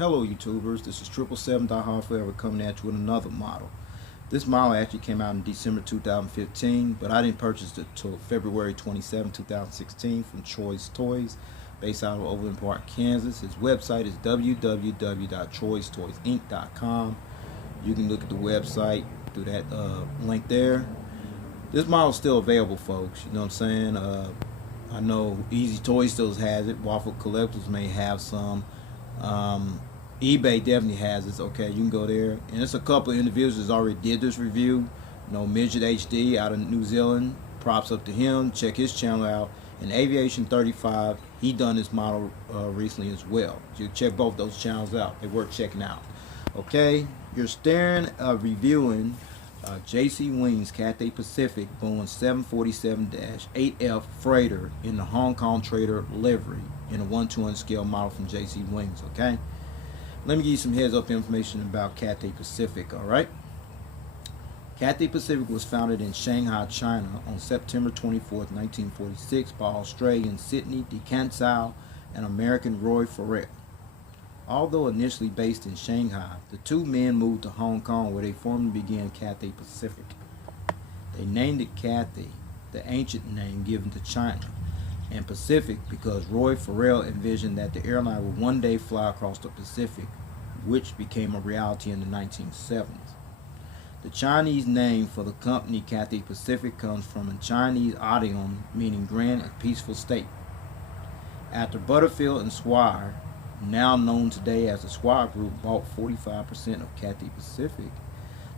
Hello YouTubers, this is 777 Forever coming at you with another model. This model actually came out in December 2015, but I didn't purchase it until February 27, 2016 from Choice Toys, based out of Overland Park, Kansas. His website is www.choicetoysinc.com. You can look at the website through that link there. This model is still available, folks. You know what I'm saying? I know Easy Toys still has it. Waffle Collectors may have some. eBay definitely has this. Okay, you can go there, and it's a couple of individuals that already did this review. You know, Midget HD out of New Zealand, props up to him. Check his channel out. And Aviation 35, he done this model recently as well. So you check both those channels out. They worth checking out. Okay, you're staring reviewing JC Wings Cathay Pacific Boeing 747-8F freighter in the Hong Kong Trader Livery in a 1/200 scale model from JC Wings. Okay, let me give you some heads up information about Cathay Pacific. Alright, Cathay Pacific was founded in Shanghai, China on September 24th, 1946 by Australian Sidney de Cantal and American Roy Farrell. Although initially based in Shanghai, the two men moved to Hong Kong, where they formally began Cathay Pacific. They named it Cathay, the ancient name given to China, and Pacific because Roy Farrell envisioned that the airline would one day fly across the Pacific, which became a reality in the 1970s. The Chinese name for the company Cathay Pacific comes from a Chinese idiom meaning grand and peaceful state. After Butterfield and Swire, now known today as the Swire Group, bought 45% of Cathay Pacific,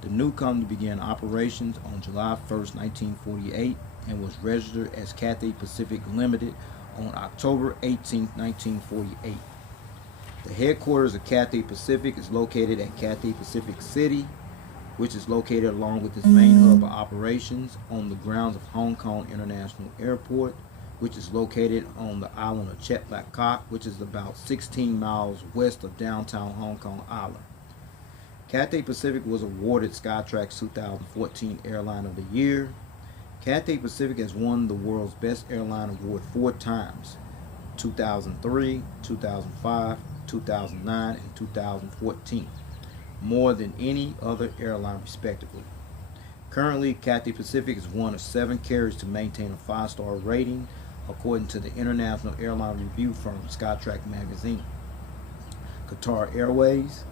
the new company began operations on July 1st, 1948 and was registered as Cathay Pacific Limited on October 18, 1948. The headquarters of Cathay Pacific is located at Cathay Pacific City, which is located along with its main hub of operations on the grounds of Hong Kong International Airport, which is located on the island of Chet Lap Kok, which is about 16 miles west of downtown Hong Kong Island. Cathay Pacific was awarded Skytrax 2014 Airline of the Year. Cathay Pacific has won the World's Best Airline Award 4 times, 2003, 2005, 2009, and 2014, more than any other airline respectively. Currently, Cathay Pacific is one of 7 carriers to maintain a 5-star rating, according to the international airline review firm Skytrax magazine. Qatar Airways,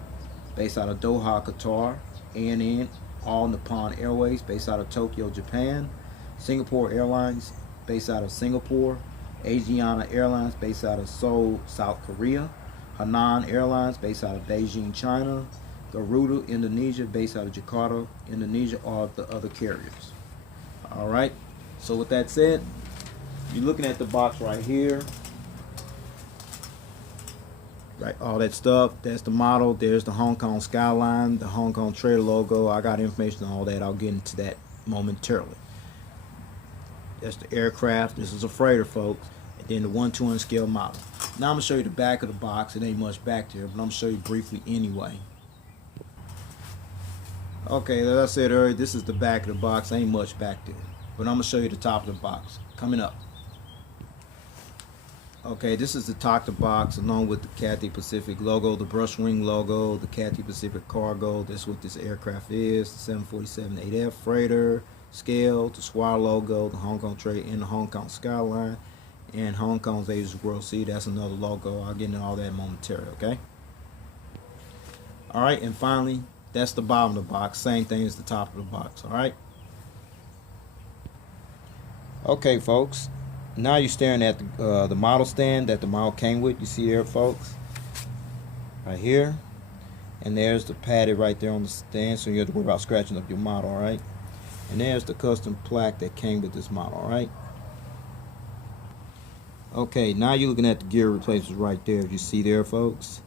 based out of Doha, Qatar. ANN, All Nippon Airways, based out of Tokyo, Japan. Singapore Airlines, based out of Singapore. Asiana Airlines, based out of Seoul, South Korea. Hainan Airlines, based out of Beijing, China. Garuda Indonesia, based out of Jakarta, Indonesia, are the other carriers. Alright, so with that said, you're looking at the box right here. Right, all that stuff, that's the model. There's the Hong Kong skyline, the Hong Kong Trader logo. I got information on all that. I'll get into that momentarily. That's the aircraft. This is a freighter, folks. And then the 1/200 scale model. Now I'm going to show you the back of the box. It ain't much back there, but I'm going to show you briefly anyway. Okay, as I said earlier, this is the back of the box. Ain't much back there, but I'm going to show you the top of the box coming up. Okay, this is the top of the box along with the Cathay Pacific logo, the brushwing logo, the Cathay Pacific Cargo. That's what this aircraft is, the 747-8F freighter, scale, the Swire logo, the Hong Kong Trade, and the Hong Kong skyline, and Hong Kong's Asia's World Sea. That's another logo. I'll get into all that momentarily, okay? Alright, and finally, that's the bottom of the box. Same thing as the top of the box, alright? Okay, folks. Now you're staring at the model stand that the model came with. You see there, folks? Right here. And there's the padded right there on the stand, so you have to worry about scratching up your model, alright? And there's the custom plaque that came with this model, alright? Okay, now you're looking at the gear replacements right there. You see there, folks?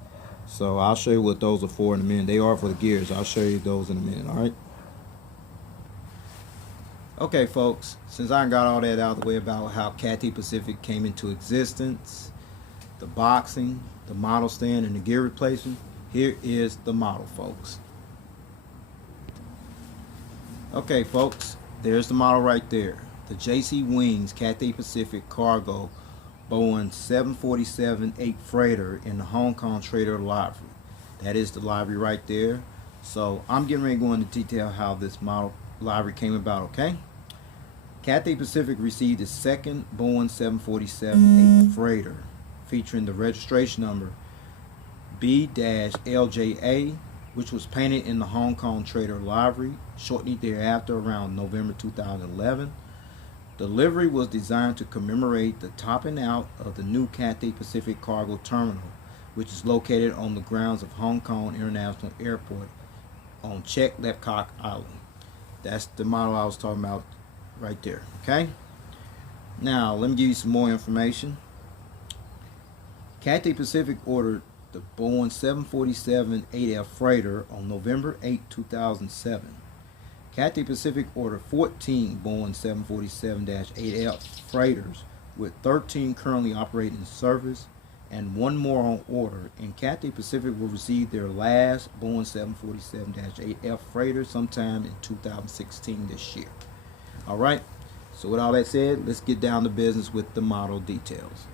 So I'll show you what those are for in a minute. They are for the gears. I'll show you those in a minute, alright? Okay, folks, since I got all that out of the way about how Cathay Pacific came into existence, the boxing, the model stand, and the gear replacement, here is the model, folks. Okay, folks, there's the model right there. The JC Wings Cathay Pacific Cargo Boeing 747-8 freighter in the Hong Kong Trader Livery. That is the livery right there. So I'm getting ready to go into detail how this model livery came about, okay? Cathay Pacific received the second Boeing 747-8 freighter featuring the registration number B-LJA, which was painted in the Hong Kong Trader Livery shortly thereafter around November 2011. The livery was designed to commemorate the topping out of the new Cathay Pacific Cargo Terminal, which is located on the grounds of Hong Kong International Airport on Chek Lep Kok Island. That's the model I was talking about right there, okay? Now, let me give you some more information. Cathay Pacific ordered the Boeing 747-8F freighter on November 8, 2007. Cathay Pacific ordered 14 Boeing 747-8F freighters with 13 currently operating in service and one more on order, and Cathay Pacific will receive their last Boeing 747-8F freighter sometime in 2016 this year. Alright, so with all that said, let's get down to business with the model details.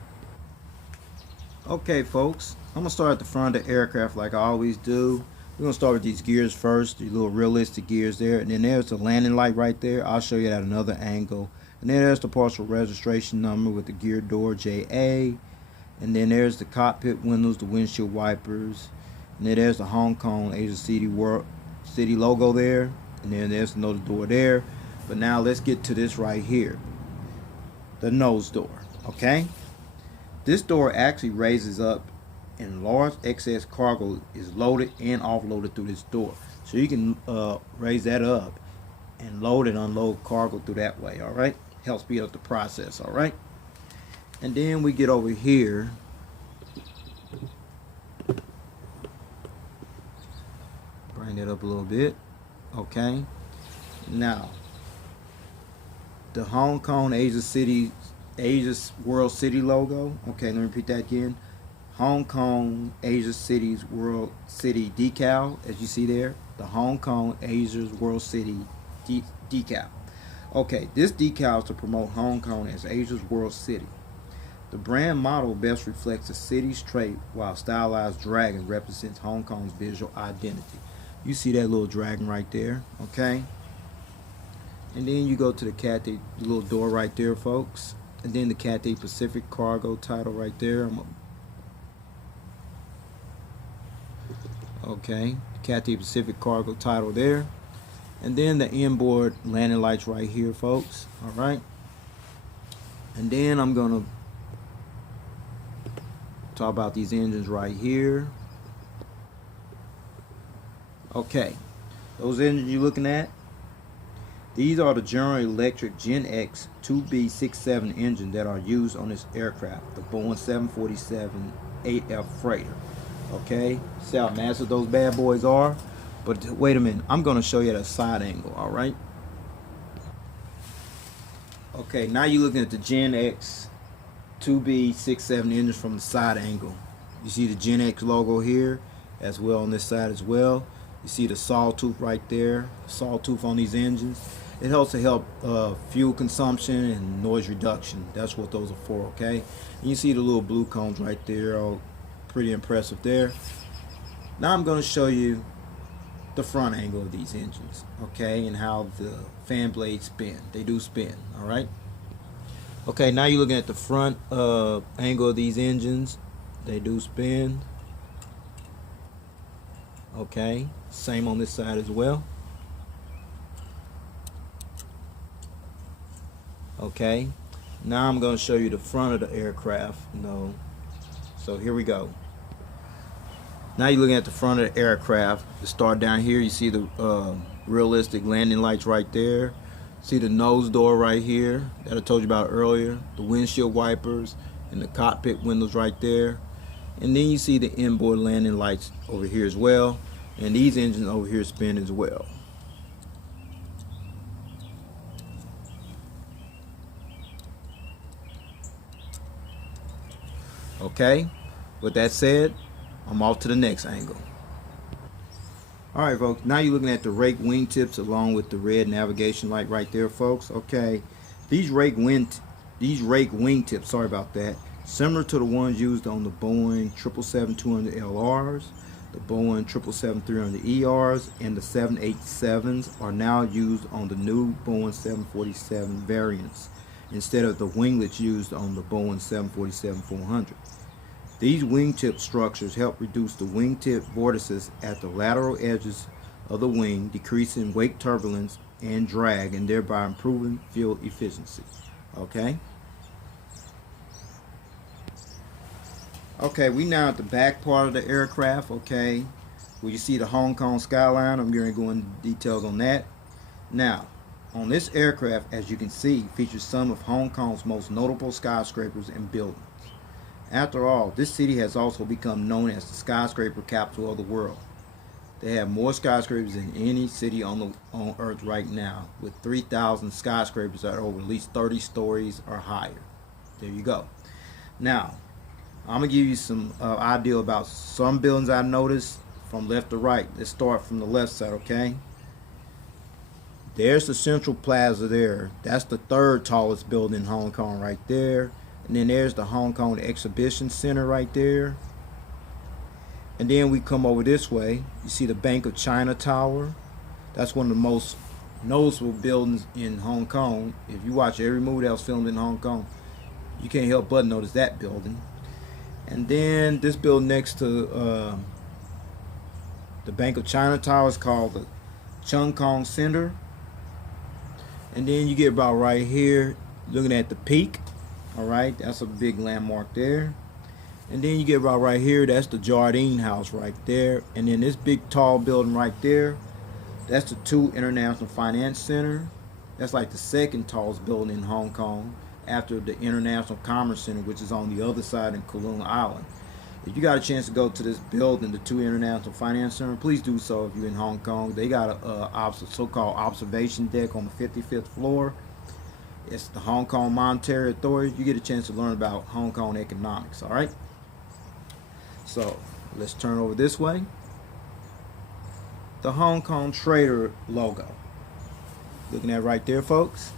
Okay folks, I'm going to start at the front of the aircraft like I always do. We're going to start with these gears first, the little realistic gears there, and then there's the landing light right there. I'll show you at another angle. And then there's the partial registration number with the gear door JA, and then there's the cockpit windows, the windshield wipers, and then there's the Hong Kong Asia City logo there, and then there's another door there. But now let's get to this right here, the nose door, okay? This door actually raises up, and large excess cargo is loaded and offloaded through this door. So you can raise that up and load and unload cargo through that way, all right? Helps speed up the process, all right? And then we get over here. Bring it up a little bit, okay? Now, the Hong Kong Asia World City logo, okay, let me repeat that again. Hong Kong Asia City's World City decal, as you see there, the Hong Kong Asia's World City decal. Okay, this decal is to promote Hong Kong as Asia's World City. The brand model best reflects the city's trait, while stylized dragon represents Hong Kong's visual identity. You see that little dragon right there, okay? And then you go to the Cathay little door right there, folks. And then the Cathay Pacific Cargo title right there. Okay, Cathay Pacific Cargo title there. And then the inboard landing lights right here, folks. All right. And then I'm going to talk about these engines right here. Okay, those engines you're looking at, these are the General Electric Gen X 2B67 engine that are used on this aircraft, the Boeing 747-8F freighter. Okay, see how massive those bad boys are? But wait a minute, I'm going to show you at a side angle, all right? Okay, now you're looking at the Gen X 2B67 engine from the side angle. You see the Gen X logo here as well on this side as well. You see the sawtooth right there, sawtooth on these engines. It helps to help fuel consumption and noise reduction. That's what those are for, okay? And you see the little blue cones right there, all pretty impressive there. Now I'm going to show you the front angle of these engines, okay, and how the fan blades spin. They do spin, all right? Okay, now you're looking at the front angle of these engines. They do spin. Okay, same on this side as well. Okay, now I'm going to show you the front of the aircraft. So here we go. Now you're looking at the front of the aircraft. To start down here, you see the realistic landing lights right there. See the nose door right here that I told you about earlier. The windshield wipers and the cockpit windows right there. And then you see the inboard landing lights over here as well. And these engines over here spin as well. Okay, with that said, I'm off to the next angle. Alright folks, now you're looking at the rake wingtips along with the red navigation light right there, folks. Okay, these rake wingtips, sorry about that, similar to the ones used on the Boeing 777-200 LRs. The Boeing 777-300ERs and the 787s are now used on the new Boeing 747 variants instead of the winglets used on the Boeing 747-400. These wingtip structures help reduce the wingtip vortices at the lateral edges of the wing, decreasing wake turbulence and drag, and thereby improving fuel efficiency. Okay, we now at the back part of the aircraft, okay, where you see the Hong Kong skyline. I'm going to go into details on that. Now, on this aircraft, as you can see, features some of Hong Kong's most notable skyscrapers and buildings. After all, this city has also become known as the skyscraper capital of the world. They have more skyscrapers than any city on Earth right now, with 3,000 skyscrapers that are over at least 30 stories or higher. There you go. Now, I'm going to give you some idea about some buildings I noticed from left to right. Let's start from the left side, okay? There's the Central Plaza there. That's the third tallest building in Hong Kong right there. And then there's the Hong Kong Exhibition Center right there. And then we come over this way. You see the Bank of China Tower. That's one of the most noticeable buildings in Hong Kong. If you watch every movie that was filmed in Hong Kong, you can't help but notice that building. And then this building next to the Bank of China Tower is called the Chung Kong Center. And then you get about right here, looking at the peak. Alright, that's a big landmark there. And then you get about right here, that's the Jardine House right there. And then this big tall building right there, that's the Two International Finance Center. That's like the second tallest building in Hong Kong after the International Commerce Center, which is on the other side in Kowloon Island. If you got a chance to go to this building, the Two International Finance Center, please do so if you're in Hong Kong. They got a so-called observation deck on the 55th floor. It's the Hong Kong Monetary Authority. You get a chance to learn about Hong Kong economics, all right? So let's turn over this way. The Hong Kong Trader logo. Looking at right there, folks.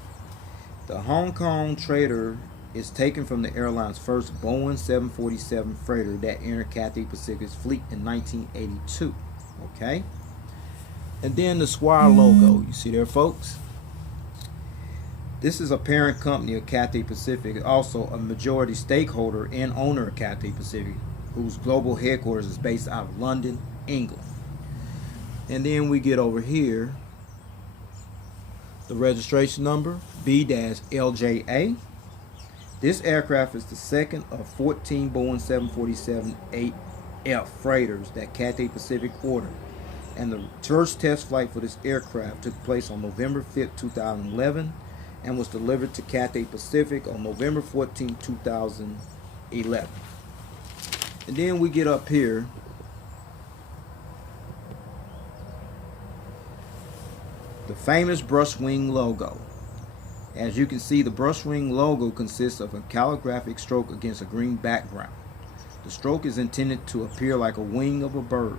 The Hong Kong Trader is taken from the airline's first Boeing 747 freighter that entered Cathay Pacific's fleet in 1982. Okay? And then the Swire logo. You see there, folks? This is a parent company of Cathay Pacific, also a majority stakeholder and owner of Cathay Pacific, whose global headquarters is based out of London, England. And then we get over here, the registration number, B-LJA. This aircraft is the second of 14 Boeing 747-8F freighters that Cathay Pacific ordered. And the first test flight for this aircraft took place on November 5th, 2011, and was delivered to Cathay Pacific on November 14, 2011. And then we get up here. The famous brushwing logo. As you can see, the brushwing logo consists of a calligraphic stroke against a green background. The stroke is intended to appear like a wing of a bird.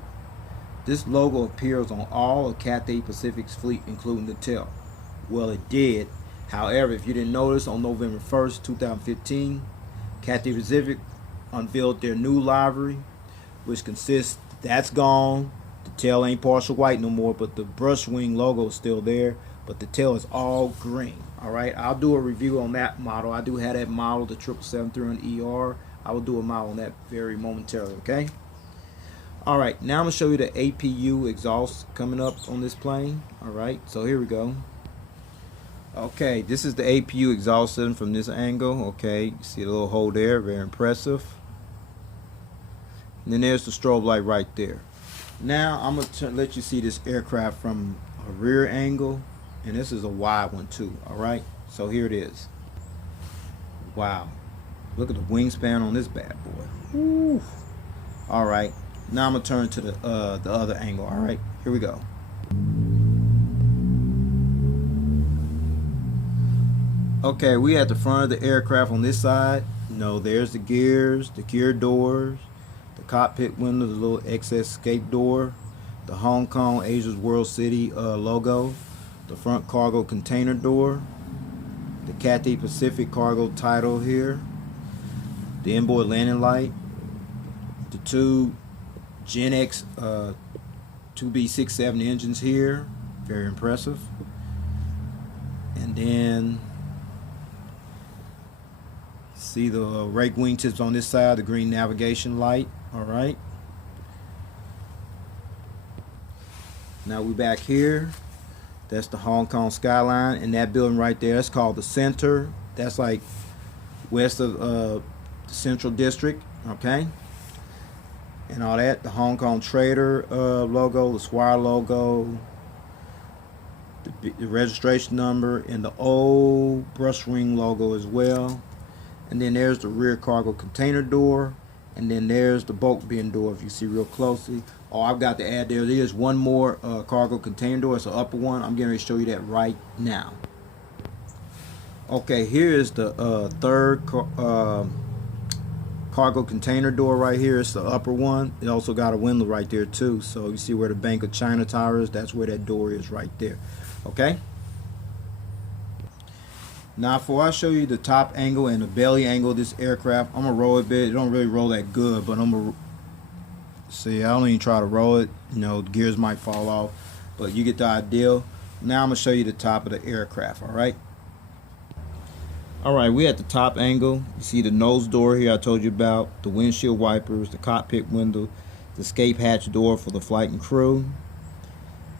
This logo appears on all of Cathay Pacific's fleet, including the tail. Well, it did. However, if you didn't notice, on November 1st, 2015, Cathay Pacific unveiled their new livery, which consists, that's gone. The tail ain't partial white no more, but the brushwing logo is still there, but the tail is all green. Alright, I'll do a review on that model. I do have that model, the 777-300ER. I will do a model on that very momentarily, okay? Alright, now I'm going to show you the APU exhaust coming up on this plane. Alright, so here we go. Okay, this is the APU exhaust system from this angle. Okay, you see the little hole there, very impressive. And then there's the strobe light right there. Now I'm going to let you see this aircraft from a rear angle, and this is a wide one too. Alright, so here it is. Wow, look at the wingspan on this bad boy. Alright, now I'm going to turn to the other angle. Alright, here we go. Okay, we at the front of the aircraft on this side. You know, there's the gears, the gear doors, the cockpit window, the little excess escape door, the Hong Kong Asia's World City logo, the front cargo container door, the Cathay Pacific Cargo title here, the inboard landing light, the two Gen X 2B67 engines here, very impressive. And then see the rake wingtips on this side, the green navigation light. All right. Now we're back here. That's the Hong Kong skyline, and that building right there, that's called the Center. That's like west of the Central District, okay? And all that, the Hong Kong Trader logo, the Swire logo, the registration number, and the old brush ring logo as well. And then there's the rear cargo container door, and then there's the bulk bin door if you see real closely. Oh, I've got to add there is one more cargo container door. It's an upper one. I'm going to show you that right now. Okay, here is the third cargo container door right here. It's the upper one. It also got a window right there too. So you see where the Bank of China Tower is? That's where that door is right there. Okay. Now, before I show you the top angle and the belly angle of this aircraft, I'm gonna roll it a bit. It don't really roll that good, but I'm gonna see. I don't even try to roll it. You know, the gears might fall off, but you get the idea. Now I'm gonna show you the top of the aircraft. All right. All right, we at the top angle. You see the nose door here I told you about, the windshield wipers, the cockpit window, the escape hatch door for the flight and crew,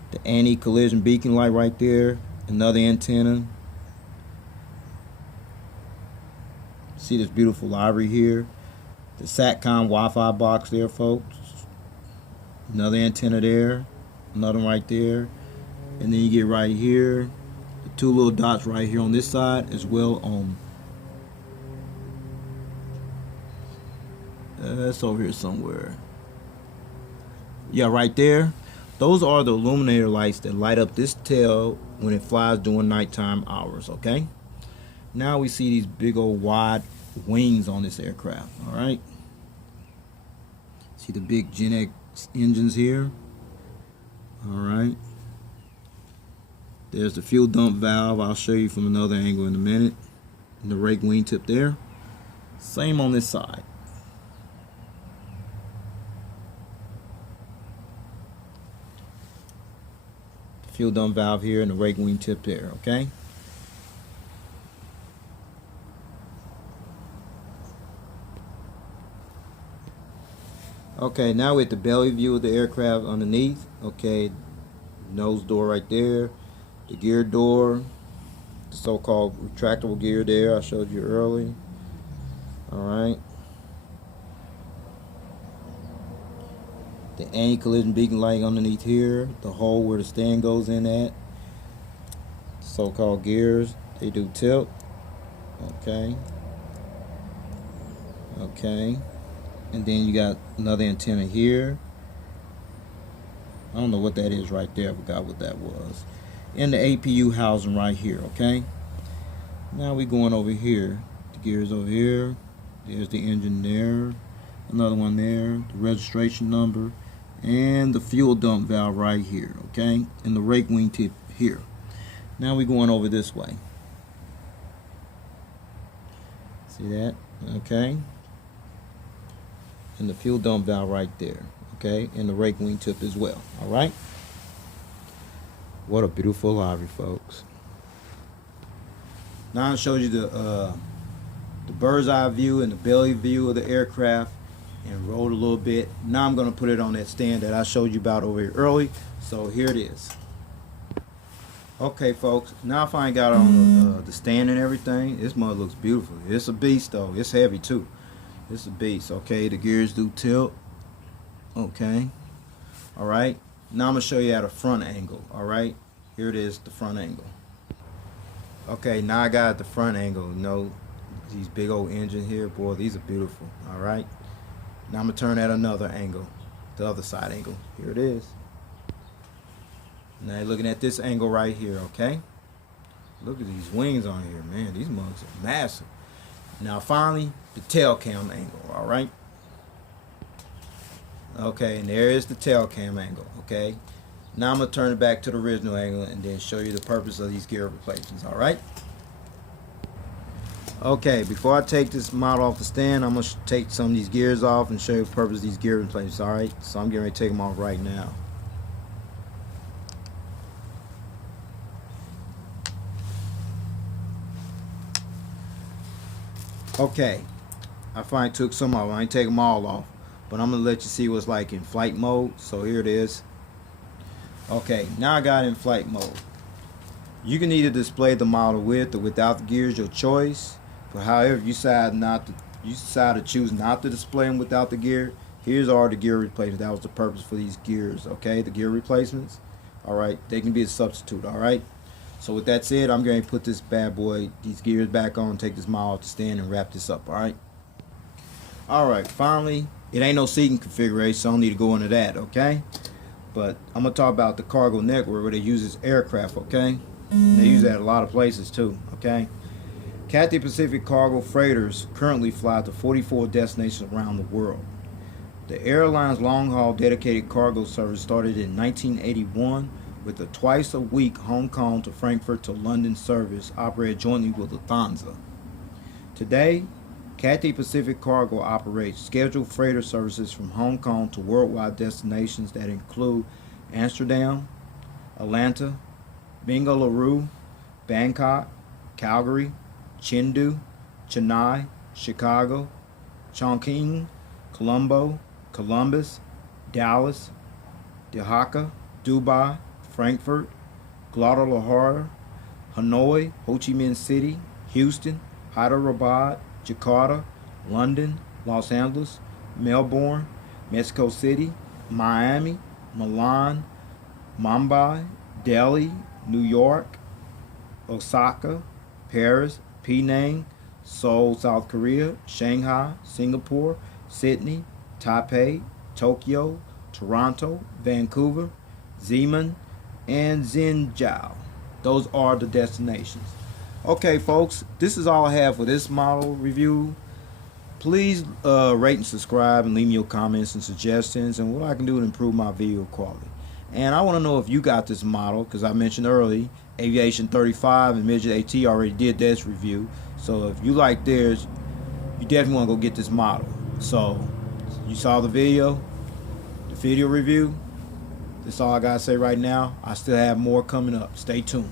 the anti-collision beacon light right there, another antenna. See this beautiful library here, the SATCOM Wi-Fi box there, folks. Another antenna there, another one right there, and then you get right here, the two little dots right here on this side, as well on that's over here somewhere. Yeah, right there. Those are the illuminator lights that light up this tail when it flies during nighttime hours. Okay. Now we see these big old wide wings on this aircraft. All right. See the big Gen X engines here. All right. There's the fuel dump valve. I'll show you from another angle in a minute. And the rake wingtip there. Same on this side. Fuel dump valve here and the rake wingtip there. Okay. Okay, now we're at the belly view of the aircraft underneath. Okay, nose door right there, the gear door, the so-called retractable gear there I showed you earlier. Alright. The anti-collision beacon light underneath here, the hole where the stand goes in at, so-called gears, they do tilt. Okay. Okay. And then you got another antenna here. I don't know what that is right there. I forgot what that was. And the APU housing right here, okay? Now we going over here. The gears over here. There's the engine there. Another one there. The registration number. And the fuel dump valve right here, okay? And the rake wingtip here. Now we going over this way. See that? Okay. And the fuel dump valve right there, okay, and the rake wingtip as well. All right. What a beautiful library, folks. Now I showed you the bird's eye view and the belly view of the aircraft, and rolled a little bit. Now I'm going to put it on that stand that I showed you about over here early. So here it is. Okay, folks. Now if I ain't got it on the stand and everything, this mud looks beautiful. It's a beast though. It's heavy too. It's a beast. Okay, the gears do tilt. Okay. Alright. Now I'm going to show you at a front angle. Alright. Here it is, the front angle. Okay, now I got the front angle. You know, these big old engines here, boy, these are beautiful. Alright. Now I'm going to turn at another angle. The other side angle. Here it is. Now you're looking at this angle right here, okay? Look at these wings on here, man. These mugs are massive. Now finally, the tail cam angle, all right? Okay, and there is the tail cam angle, okay? Now I'm going to turn it back to the original angle and then show you the purpose of these gear replacements, all right? Okay, before I take this model off the stand, I'm going to take some of these gears off and show you the purpose of these gear replacements. Alright, so I'm getting ready to take them off right now. Okay, I finally took some off. I ain't take them all off, but I'm going to let you see what's like in flight mode. So here it is. Okay, now I got it in flight mode. You can either display the model with or without the gears, your choice. But however you decide to choose not to display them without the gear, here's all the gear replacements. That was the purpose for these gears, okay? The gear replacements, all right? They can be a substitute, all right? So with that said, I'm going to put this bad boy, these gears back on, take this model off the stand and wrap this up, all right? All right, finally, it ain't no seating configuration, so I don't need to go into that, okay? But I'm going to talk about the cargo network where they use this aircraft, okay? They use that at a lot of places too, okay? Cathay Pacific Cargo freighters currently fly to 44 destinations around the world. The airline's long-haul dedicated cargo service started in 1981 with a twice-a-week Hong Kong to Frankfurt to London service operated jointly with Lufthansa. Today, Cathay Pacific Cargo operates scheduled freighter services from Hong Kong to worldwide destinations that include Amsterdam, Atlanta, Bengaluru, Bangkok, Calgary, Chengdu, Chennai, Chicago, Chongqing, Colombo, Columbus, Dallas, Dhaka, Dubai, Frankfurt, Guadalajara, Hanoi, Ho Chi Minh City, Houston, Hyderabad, Jakarta, London, Los Angeles, Melbourne, Mexico City, Miami, Milan, Mumbai, Delhi, New York, Osaka, Paris, Penang, Seoul, South Korea, Shanghai, Singapore, Sydney, Taipei, Tokyo, Toronto, Vancouver, Zeeman, and Zhengzhou. Those are the destinations. Okay, folks, this is all I have for this model review. Please rate and subscribe and leave me your comments and suggestions and what I can do to improve my video quality. And I want to know if you got this model, because I mentioned early, Aviation 35 and Midget AT already did this review. So if you like theirs, you definitely want to go get this model. So you saw the video review. That's all I got to say right now. I still have more coming up. Stay tuned.